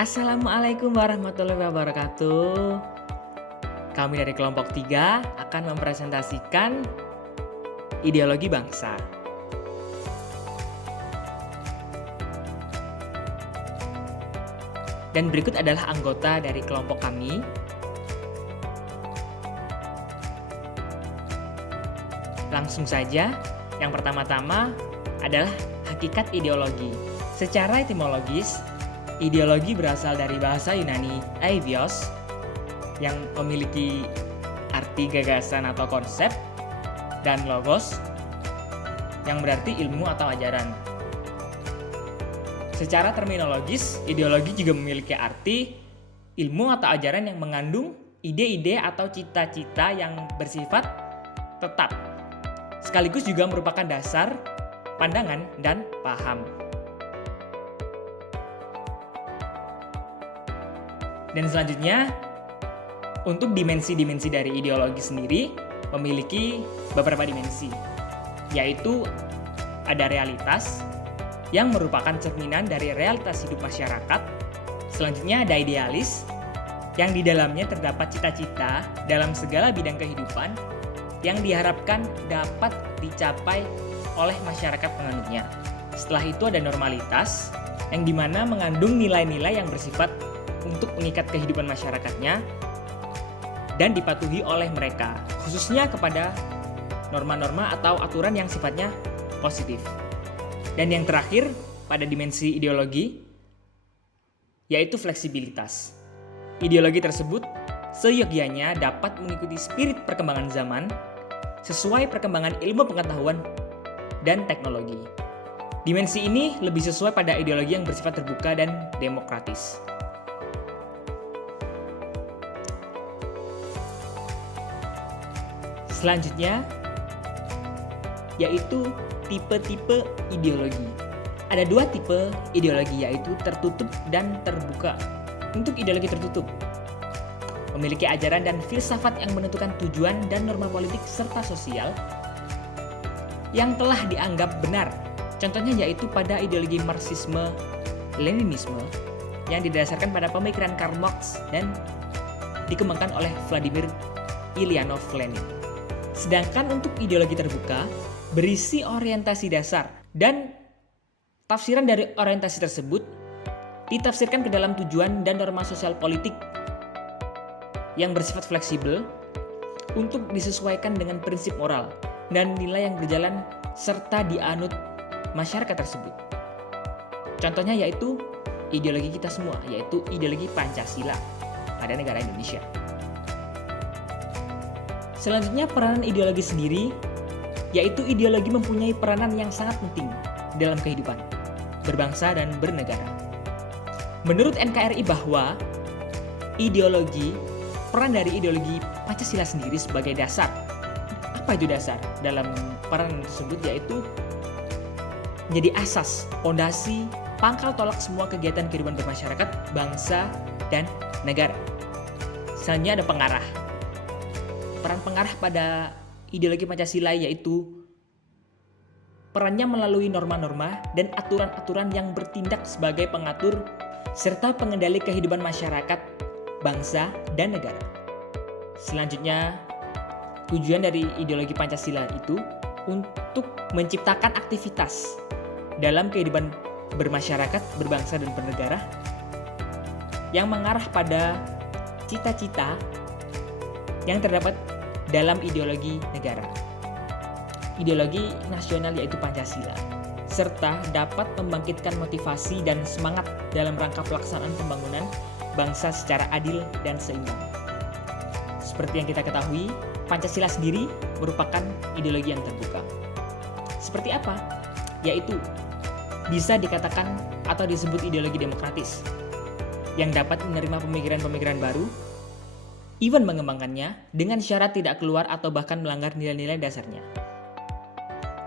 Assalamualaikum warahmatullahi wabarakatuh. Kami dari kelompok 3 akan mempresentasikan ideologi bangsa. Dan berikut adalah anggota dari kelompok kami. Langsung saja, yang pertama-tama adalah hakikat ideologi. Secara etimologis, ideologi berasal dari bahasa Yunani aidios yang memiliki arti gagasan atau konsep, dan logos yang berarti ilmu atau ajaran. Secara terminologis, ideologi juga memiliki arti ilmu atau ajaran yang mengandung ide-ide atau cita-cita yang bersifat tetap, sekaligus juga merupakan dasar, pandangan, dan paham. Dan selanjutnya, untuk dimensi-dimensi dari ideologi sendiri memiliki beberapa dimensi, yaitu ada realitas yang merupakan cerminan dari realitas hidup masyarakat. Selanjutnya ada idealis yang di dalamnya terdapat cita-cita dalam segala bidang kehidupan yang diharapkan dapat dicapai oleh masyarakat penganutnya. Setelah itu ada normalitas yang dimana mengandung nilai-nilai yang bersifat untuk mengikat kehidupan masyarakatnya dan dipatuhi oleh mereka, khususnya kepada norma-norma atau aturan yang sifatnya positif. Dan yang terakhir pada dimensi ideologi yaitu fleksibilitas. Ideologi tersebut seyogyanya dapat mengikuti spirit perkembangan zaman sesuai perkembangan ilmu pengetahuan dan teknologi. Dimensi ini lebih sesuai pada ideologi yang bersifat terbuka dan demokratis. Selanjutnya yaitu tipe-tipe ideologi. Ada 2 tipe ideologi, yaitu tertutup dan terbuka. Untuk ideologi tertutup, memiliki ajaran dan filsafat yang menentukan tujuan dan norma politik serta sosial yang telah dianggap benar. Contohnya yaitu pada ideologi Marxisme, Leninisme yang didasarkan pada pemikiran Karl Marx dan dikembangkan oleh Vladimir Ilyanov Lenin. Sedangkan untuk ideologi terbuka berisi orientasi dasar, dan tafsiran dari orientasi tersebut ditafsirkan ke dalam tujuan dan norma sosial politik yang bersifat fleksibel untuk disesuaikan dengan prinsip moral dan nilai yang berjalan serta dianut masyarakat tersebut. Contohnya yaitu ideologi kita semua, yaitu ideologi Pancasila pada negara Indonesia. Selanjutnya peranan ideologi sendiri, yaitu ideologi mempunyai peranan yang sangat penting dalam kehidupan berbangsa dan bernegara. Menurut NKRI bahwa peran dari ideologi Pancasila sendiri sebagai dasar. Apa itu dasar? Dalam peranan tersebut yaitu menjadi asas, fondasi, pangkal tolak semua kegiatan kehidupan bermasyarakat, bangsa, dan negara. Selanjutnya ada pengarah. Peran pengarah pada ideologi Pancasila yaitu perannya melalui norma-norma dan aturan-aturan yang bertindak sebagai pengatur serta pengendali kehidupan masyarakat, bangsa, dan negara. Selanjutnya, tujuan dari ideologi Pancasila itu untuk menciptakan aktivitas dalam kehidupan bermasyarakat, berbangsa, dan bernegara yang mengarah pada cita-cita yang terdapat dalam ideologi negara, ideologi nasional yaitu Pancasila, serta dapat membangkitkan motivasi dan semangat dalam rangka pelaksanaan pembangunan bangsa secara adil dan seimbang. Seperti yang kita ketahui, Pancasila sendiri merupakan ideologi yang terbuka. Seperti apa? Yaitu bisa dikatakan atau disebut ideologi demokratis yang dapat menerima pemikiran-pemikiran baru, even mengembangkannya dengan syarat tidak keluar atau bahkan melanggar nilai-nilai dasarnya.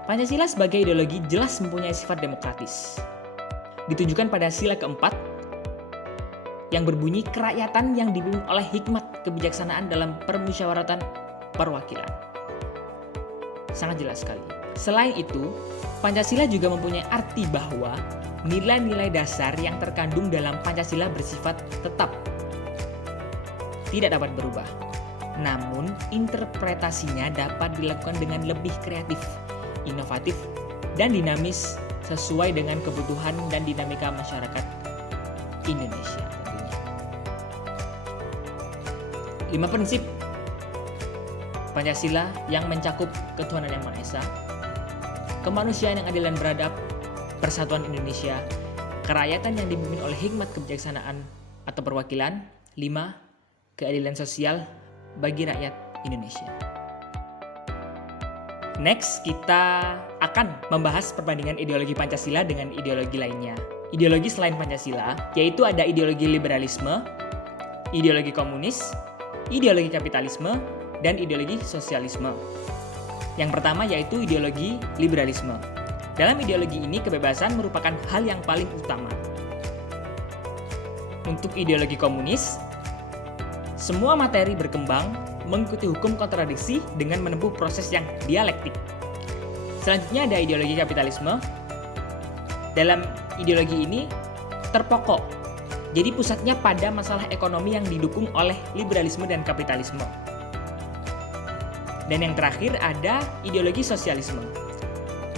Pancasila sebagai ideologi jelas mempunyai sifat demokratis. Ditunjukkan pada sila keempat yang berbunyi kerakyatan yang dipimpin oleh hikmat kebijaksanaan dalam permusyawaratan perwakilan. Sangat jelas sekali. Selain itu, Pancasila juga mempunyai arti bahwa nilai-nilai dasar yang terkandung dalam Pancasila bersifat tetap, tidak dapat berubah. Namun, interpretasinya dapat dilakukan dengan lebih kreatif, inovatif, dan dinamis sesuai dengan kebutuhan dan dinamika masyarakat Indonesia tentunya. 5 prinsip Pancasila yang mencakup ketuhanan yang Maha Esa, kemanusiaan yang adil dan beradab, persatuan Indonesia, kerakyatan yang dipimpin oleh hikmat kebijaksanaan atau perwakilan, 5. Keadilan sosial bagi rakyat Indonesia. Next, kita akan membahas perbandingan ideologi Pancasila dengan ideologi lainnya. Ideologi selain Pancasila, yaitu ada ideologi liberalisme, ideologi komunis, ideologi kapitalisme, dan ideologi sosialisme. Yang pertama yaitu ideologi liberalisme. Dalam ideologi ini, kebebasan merupakan hal yang paling utama. Untuk ideologi komunis, semua materi berkembang mengikuti hukum kontradiksi dengan menempuh proses yang dialektik. Selanjutnya ada ideologi kapitalisme. Dalam ideologi ini terpokok, jadi pusatnya pada masalah ekonomi yang didukung oleh liberalisme dan kapitalisme. Dan yang terakhir ada ideologi sosialisme.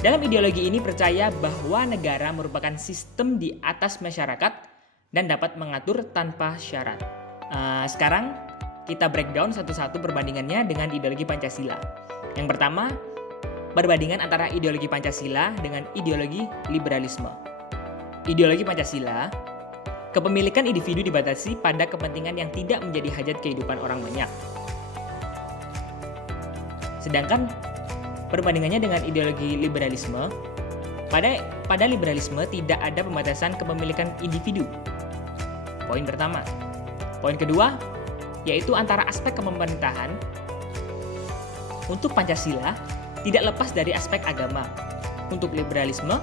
Dalam ideologi ini percaya bahwa negara merupakan sistem di atas masyarakat dan dapat mengatur tanpa syarat. Sekarang kita breakdown satu-satu perbandingannya dengan ideologi Pancasila. Yang pertama, perbandingan antara ideologi Pancasila dengan ideologi liberalisme. Ideologi Pancasila, kepemilikan individu dibatasi pada kepentingan yang tidak menjadi hajat kehidupan orang banyak. Sedangkan perbandingannya dengan ideologi liberalisme, pada liberalisme tidak ada pembatasan kepemilikan individu. Poin pertama. Poin kedua, yaitu antara aspek kepemerintahan. Untuk Pancasila, tidak lepas dari aspek agama. Untuk liberalisme,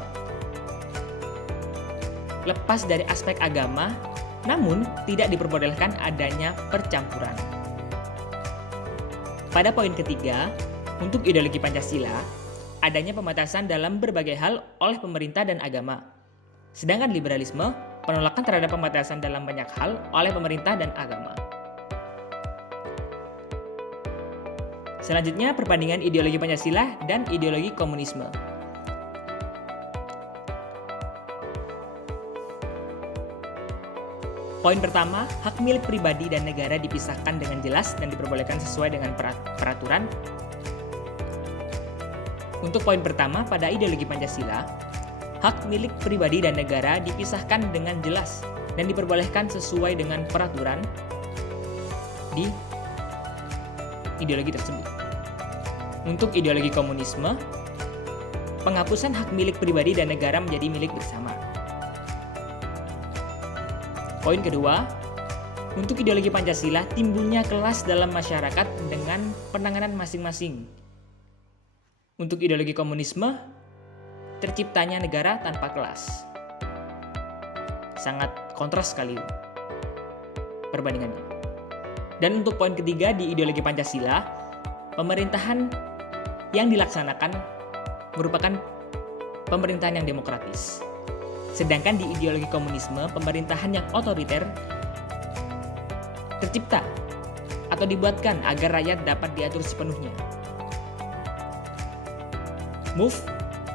lepas dari aspek agama, namun tidak diperbolehkan adanya percampuran. Pada poin ketiga, untuk ideologi Pancasila, adanya pembatasan dalam berbagai hal oleh pemerintah dan agama. Sedangkan liberalisme, penolakan terhadap pembatasan dalam banyak hal oleh pemerintah dan agama. Selanjutnya, perbandingan ideologi Pancasila dan ideologi komunisme. Poin pertama, hak milik pribadi dan negara dipisahkan dengan jelas dan diperbolehkan sesuai dengan peraturan. Untuk poin pertama, pada ideologi Pancasila, hak milik pribadi dan negara dipisahkan dengan jelas dan diperbolehkan sesuai dengan peraturan di ideologi tersebut. Untuk ideologi komunisme, penghapusan hak milik pribadi dan negara menjadi milik bersama. Poin kedua, untuk ideologi Pancasila timbulnya kelas dalam masyarakat dengan penanganan masing-masing. Untuk ideologi komunisme, terciptanya negara tanpa kelas. Sangat kontras sekali perbandingannya. Dan untuk poin ketiga di ideologi Pancasila, pemerintahan yang dilaksanakan merupakan pemerintahan yang demokratis. Sedangkan di ideologi komunisme, pemerintahan yang otoriter tercipta atau dibuatkan agar rakyat dapat diatur sepenuhnya. Move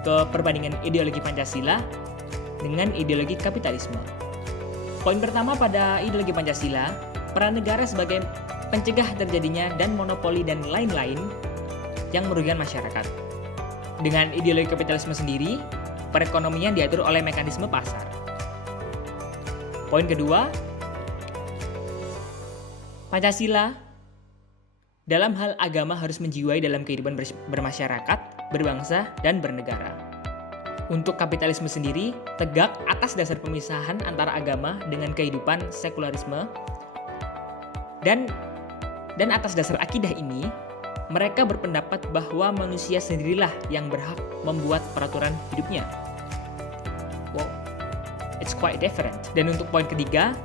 ke perbandingan ideologi Pancasila dengan ideologi kapitalisme. Poin pertama pada ideologi Pancasila, peran negara sebagai pencegah terjadinya dan monopoli dan lain-lain yang merugikan masyarakat. Dengan ideologi kapitalisme sendiri, perekonomian diatur oleh mekanisme pasar. Poin kedua, Pancasila dalam hal agama harus menjiwai dalam kehidupan bermasyarakat, berbangsa, dan bernegara. Untuk kapitalisme sendiri, tegak atas dasar pemisahan antara agama dengan kehidupan sekularisme, dan atas dasar akidah ini, mereka berpendapat bahwa manusia sendirilah yang berhak membuat peraturan hidupnya. Wow, it's quite different. Dan untuk poin ketiga,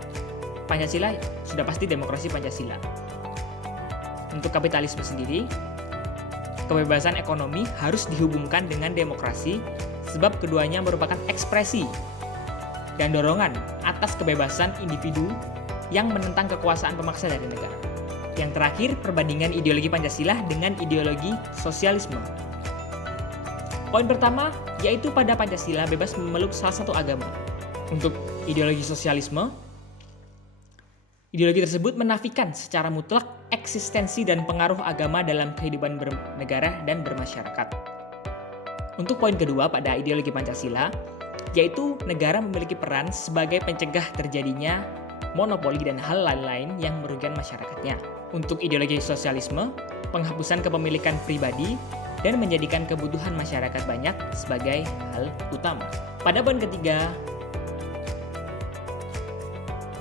Pancasila sudah pasti demokrasi Pancasila. Untuk kapitalisme sendiri, kebebasan ekonomi harus dihubungkan dengan demokrasi sebab keduanya merupakan ekspresi dan dorongan atas kebebasan individu yang menentang kekuasaan pemaksa dari negara. Yang terakhir, perbandingan ideologi Pancasila dengan ideologi sosialisme. Poin pertama, yaitu pada Pancasila bebas memeluk salah satu agama. Untuk ideologi sosialisme, ideologi tersebut menafikan secara mutlak eksistensi dan pengaruh agama dalam kehidupan bernegara dan bermasyarakat. Untuk poin kedua pada ideologi Pancasila, yaitu negara memiliki peran sebagai pencegah terjadinya monopoli dan hal lain-lain yang merugikan masyarakatnya. Untuk ideologi sosialisme, penghapusan kepemilikan pribadi dan menjadikan kebutuhan masyarakat banyak sebagai hal utama. Pada poin ketiga,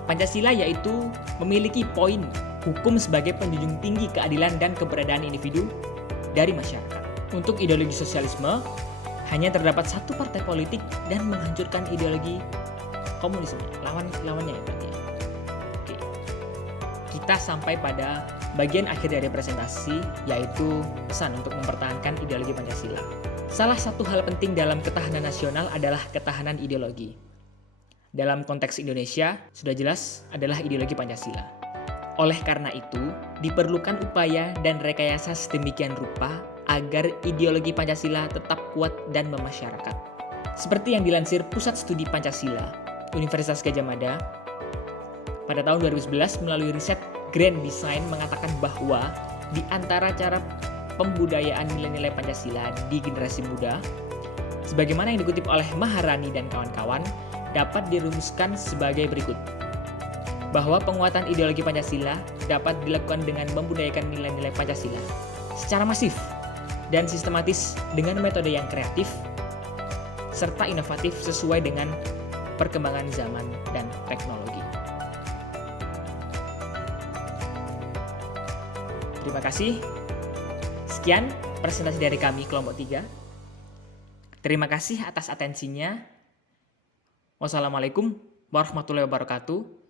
Pancasila yaitu memiliki poin hukum sebagai penjunjung tinggi keadilan dan keberadaan individu dari masyarakat. Untuk ideologi sosialisme, hanya terdapat satu partai politik dan menghancurkan ideologi komunisme. Lawannya ya berarti. Oke. Kita sampai pada bagian akhir dari presentasi, yaitu pesan untuk mempertahankan ideologi Pancasila. Salah satu hal penting dalam ketahanan nasional adalah ketahanan ideologi. Dalam konteks Indonesia, sudah jelas adalah ideologi Pancasila. Oleh karena itu, diperlukan upaya dan rekayasa sedemikian rupa agar ideologi Pancasila tetap kuat dan memasyarakat. Seperti yang dilansir Pusat Studi Pancasila, Universitas Gadjah Mada, pada tahun 2011 melalui riset Grand Design mengatakan bahwa di antara cara pembudayaan nilai-nilai Pancasila di generasi muda, sebagaimana yang dikutip oleh Maharani dan kawan-kawan, dapat dirumuskan sebagai berikut. Bahwa penguatan ideologi Pancasila dapat dilakukan dengan membudayakan nilai-nilai Pancasila secara masif dan sistematis dengan metode yang kreatif serta inovatif sesuai dengan perkembangan zaman dan teknologi. Terima kasih. Sekian presentasi dari kami kelompok 3. Terima kasih atas atensinya. Wassalamualaikum warahmatullahi wabarakatuh.